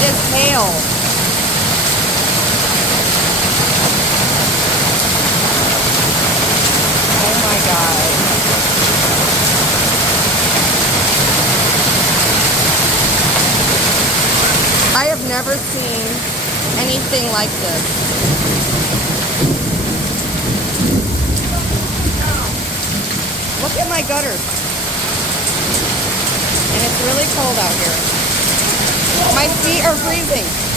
is hail. Oh my God. I have never seen anything like this. Look at my gutters. And it's really cold out here. My feet are freezing.